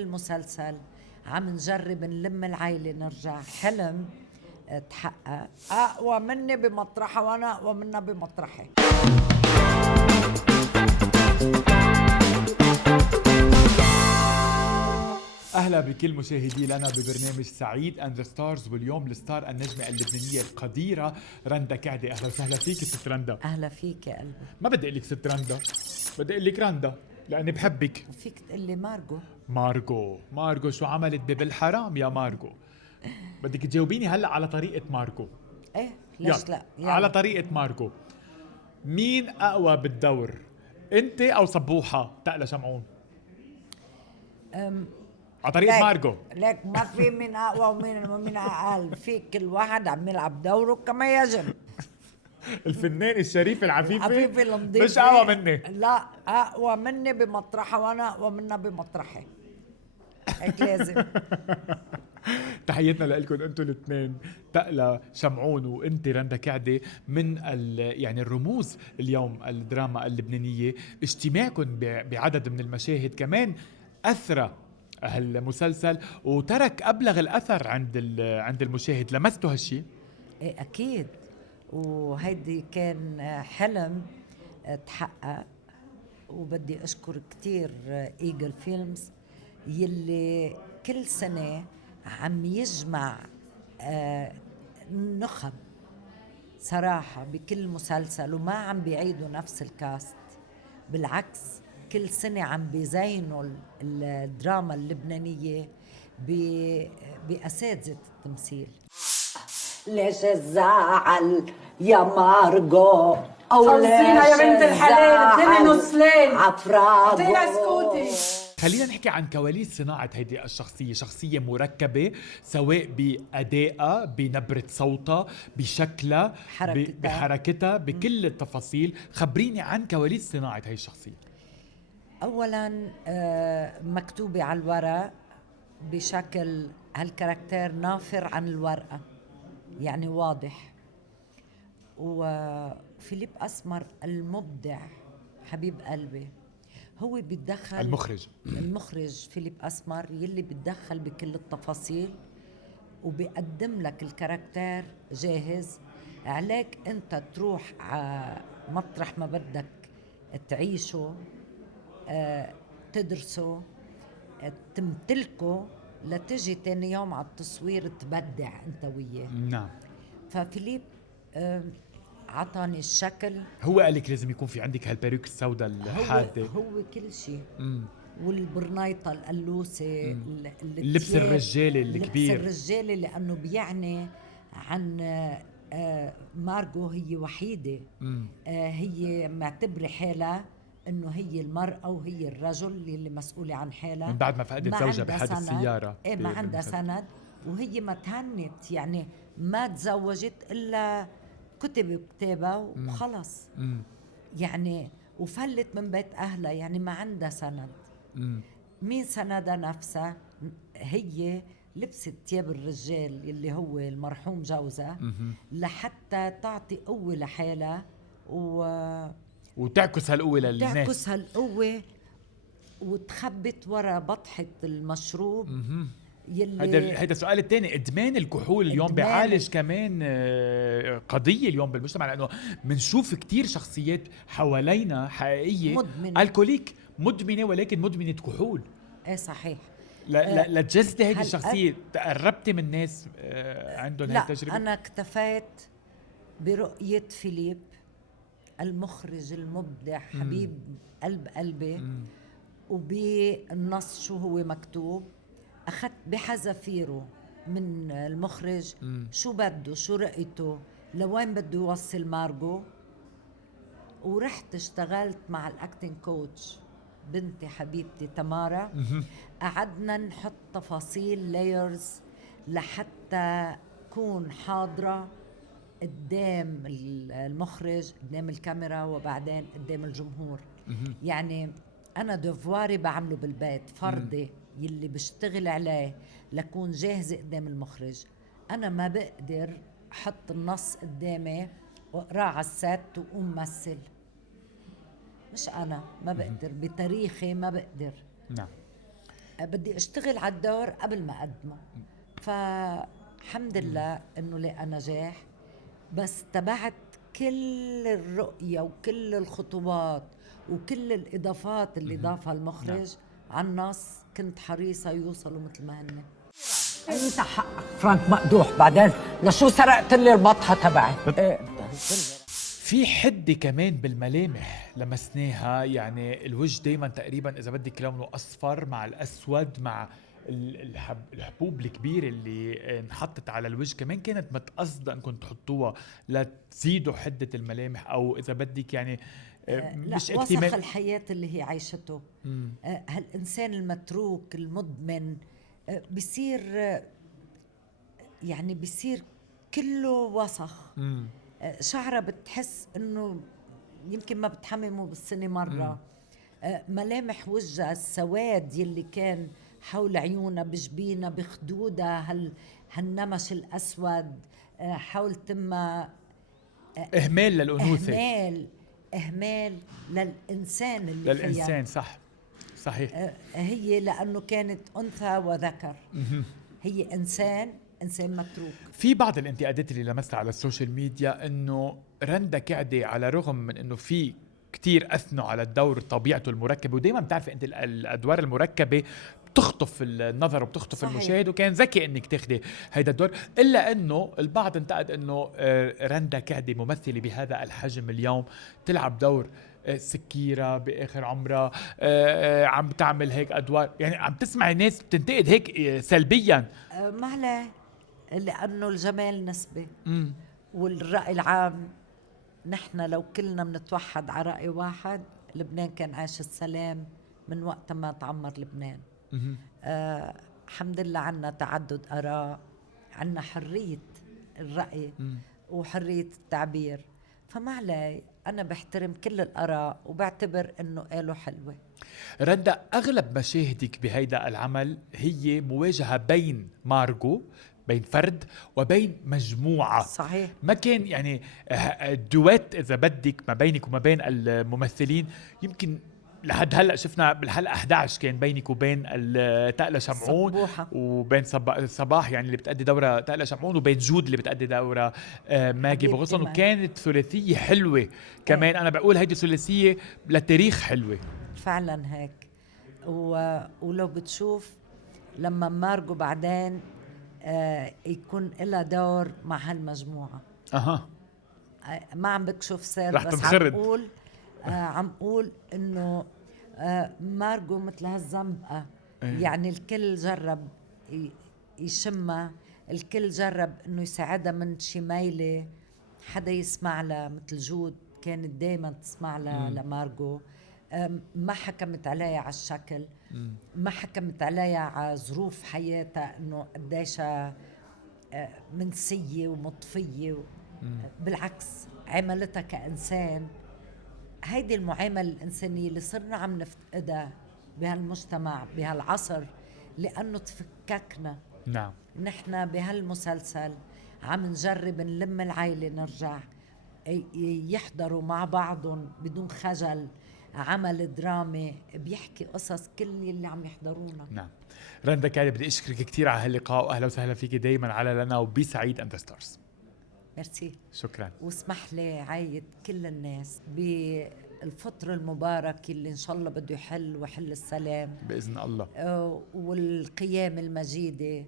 بهالمسلسل عم نجرب نلم العائلة نرجع. حلم تحقق، أقوى مني بمطرحها وأنا أقوى منها بمطرحي. أهلا بكل مشاهدي لنا ببرنامج سعيد أند ذا ستارز، واليوم الستار النجمة اللبنانية القديرة رندا كعدي. أهلا وسهلا فيك ست رندا. أهلا فيك يا قلبي. ما بدي أقول لك ست رندا، بدي أقول لك رندا لأني بحبك. فيك تقول لي مارجو شو عملت بالحرام يا مارجو؟ بدك تجاوبيني هلا على طريقة مارجو. إيه ليش لا؟ يلا. على طريقة مارجو، مين أقوى بالدور؟ أنت أو صبوحة تقلى شمعون؟ على طريقة مارجو. لك ما في مين أقوى ومين أقل، في كل واحد عم يلعب دوره كما يجب. الفنان الشريف العفيفي النظيف مش أقوى مني. لا، أقوى مني بمطرحها وأنا أقوى منها بمطرحي. هيك لازم. تحياتنا لكم انتم الاثنين، تقلى شمعون وانت رندا كعدي، من يعني الرموز اليوم الدراما اللبنانيه. اجتماعكم بعدد من المشاهد كمان اثرى هالمسلسل وترك ابلغ الاثر عند المشاهد. لمستوا هالشيء؟ إيه أكيد، وهيدي كان حلم تحقق. وبدي أشكر كتير إيجل فيلمز يلي كل سنة عم يجمع نخب صراحة بكل مسلسل، وما عم بيعيدوا نفس الكاست. بالعكس كل سنة عم بيزينوا الدراما اللبنانية بأساتذة التمثيل. ليش الزعل يا مارجو؟ خلصينا يا بنت الحلال، اديني نص ليل عفراجو. اديني اسكتي. خلينا نحكي عن كواليس صناعة هيدي الشخصية. شخصية مركبة سواء بأدائها، بنبرة صوتها، بشكلها، بحركتها، بكل التفاصيل. خبريني عن كواليس صناعة هاي الشخصية. أولاً مكتوبة على الورق بشكل هالكاركتير نافر عن الورقة، يعني واضح. وفيليب أسمر المبدع حبيب قلبي هو بيتدخل. المخرج فيليب أسمر يلي بيتدخل بكل التفاصيل وبيقدم لك الكاركتير جاهز. عليك انت تروح مطرح ما بدك تعيشه، تدرسه، تمتلكه، لتجي تاني يوم على التصوير تبدع انت وياه. نعم. ففيليب عطاني الشكل. هو قال لك لازم يكون في عندك هالباروك السوداء الحاده. هو كل شيء. والبرنايطة القلوسة، اللبس الرجالي الكبير، اللبس الرجالي، لأنه بيعني عن مارجو هي وحيدة. هي معتبرة حالها انه هي المرأة وهي الرجل اللي مسؤولة عن حالها من بعد ما فقدت زوجها بحادث السيارة. ما عندها سند، وهي ما تهنت، يعني ما تزوجت إلا كتب كتابها وخلص. يعني وفلت من بيت أهلها، يعني ما عندها سند. مين سندها؟ نفسها. هي لبست ثياب الرجال اللي هو المرحوم جوزها لحتى تعطي قوة لحالها وتعكس هالقوة للناس، تعكس هالقوة، وتخبت ورا بطحة المشروب. هيدا السؤال الثاني. ادمان الكحول اليوم بيعالج كمان قضية اليوم بالمجتمع، لانه منشوف كتير شخصيات حوالينا حقيقية مدمنة. الكوليك مدمنة، ولكن مدمنة كحول. ايه صحيح. لا تجسدي هيدي الشخصية، تقربتي من ناس عندهم هاي التجربة؟ انا اكتفيت برؤية فيليب المخرج المبدع حبيب قلبي، وبالنص شو هو مكتوب. أخذت بحذافيره من المخرج شو بده، شو رأيته، لوين بده يوصل مارجو. ورحت اشتغلت مع الأكتنج كوتش بنتي حبيبتي تمارا. قعدنا نحط تفاصيل لايرز لحتى كون حاضرة قدام المخرج، قدام الكاميرا، وبعدين قدام الجمهور. يعني أنا دفواري بعمله بالبيت، فرضي يلي بشتغل عليه لكون جاهزة قدام المخرج. أنا ما بقدر أحط النص قدامي وأقرأ على السات وأقوم مثل. مش أنا ما بقدر، بتاريخي ما بقدر. نعم. بدي اشتغل على الدور قبل ما اقدمه. فالحمد لله انه لقى نجاح، بس تبعت كل الرؤية وكل الخطوات وكل الإضافات اللي ضافها المخرج على النص. كنت حريصة يوصلوا مثل ما هن. انت حقك فرانك مقدوح، بعدين لشو سرقت لي البطحة تبعي؟ في حدة كمان بالملامح لمسناها، يعني الوجه دايما تقريبا اذا بدك لونه اصفر مع الاسود مع الحبوب الكبيرة اللي انحطت على الوجه، كمان كانت متقصدة انكم تحطوها لتزيدوا حدة الملامح، او اذا بدك يعني مش لا، اكتمال وسخ الحياة اللي هي عايشته. هالإنسان المتروك المدمن بيصير يعني بيصير كله وسخ. شعره بتحس انه يمكن ما بتحممه بالسنة مرة. ملامح وجهها، السواد يلي كان حول عيونها بجبينها بخدودها، هالنمش الأسود حول تمها. اهمال للانوثة، إهمال للإنسان اللي للإنسان. فيها. صحيح. هي لأنه كانت أنثى وذكر، هي إنسان متروك. في بعض الانتقادات اللي لمستها على السوشيال ميديا انه رندا كعدي على الرغم من انه في كتير اثنوا على الدور طبيعته المركبه، ودايما بتعرف انت الادوار المركبه بتخطف النظر وبتخطف صحيح. المشاهد، وكان ذكي انك تاخدي هيدا الدور. الا انه البعض انتقد انه رندا كعدي ممثله بهذا الحجم اليوم تلعب دور سكيرة بآخر عمرها، عم تعمل هيك أدوار، يعني عم تسمعي ناس بتنتقد هيك سلبيا. ما عليه، لأنه الجمال نسبي والرأي العام. نحن لو كلنا بنتوحد على رأي واحد، لبنان كان عاش السلام من وقت ما تعمر لبنان. الحمد لله عنا تعدد آراء، عنا حرية الرأي وحرية التعبير. فما علي، أنا بحترم كل الآراء وبعتبر إنه قالوا حلوة. رندا، أغلب مشاهدك بهيدا العمل هي مواجهة بين مارغو، بين فرد وبين مجموعة. صحيح. ما كان يعني دويت إذا بدك ما بينك وما بين الممثلين. يمكن لحد هلأ شفنا بالحلقة 11 كان بينك وبين تقلة شمعون صبوحة. وبين صباح يعني اللي بتأدي دورة تقلة شمعون، وبين جود اللي بتأدي دورة ماجي بغصن، وكانت ثلاثية حلوة كمان. أنا بقول هيدي ثلاثية لتاريخ حلوة فعلا هيك. ولو بتشوف لما مارغو بعدين يكون لها دور مع هالمجموعة، ما عم بكشف سر، رح بس تنخرد. عم قول انه مارغو مثل هالزنبقة. يعني الكل جرب يشمها، الكل جرب انه يساعدها من شي ميلة، حدا يسمع لها مثل جود كانت دايما تسمع لها لمارغو. ما حكمت عليها على الشكل، ما حكمت عليها على ظروف حياتها انه قديش منسية ومطفية. بالعكس، عملتها كإنسان. هيدي المعاملة الإنسانية اللي صرنا عم نفتقدها بهالمجتمع بهالعصر، لأنه تفككنا. نعم. نحن بهالمسلسل عم نجرب نلم العائلة، نرجع يحضروا مع بعضهم بدون خجل عمل درامي بيحكي قصص كل اللي عم يحضرونا. نعم. رندا كعدي، بدي أشكرك كتير على هاللقاء، وأهلا وسهلا فيكي دايما على لنا وبسعيد أند ستارز. ميرسي. شكرا. واسمح لي عايد كل الناس بالفطر المبارك اللي إن شاء الله بده يحل السلام بإذن الله، والقيام المجيدة.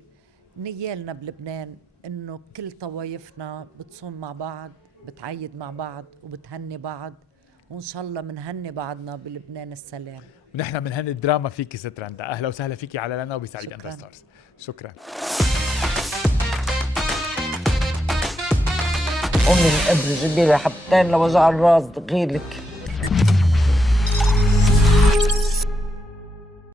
نيالنا بلبنان إنه كل طوايفنا بتصوم مع بعض، بتعيد مع بعض وبتهني بعض، وإن شاء الله منهني بعضنا بلبنان السلام. ونحن من هن الدراما فيكي ست رندا. أهلا وسهلا فيكي على لنا وبسعيد أند ستارز. شكرا. أمي القبر جيبي لي حبتين لوجع الراس دغيلك.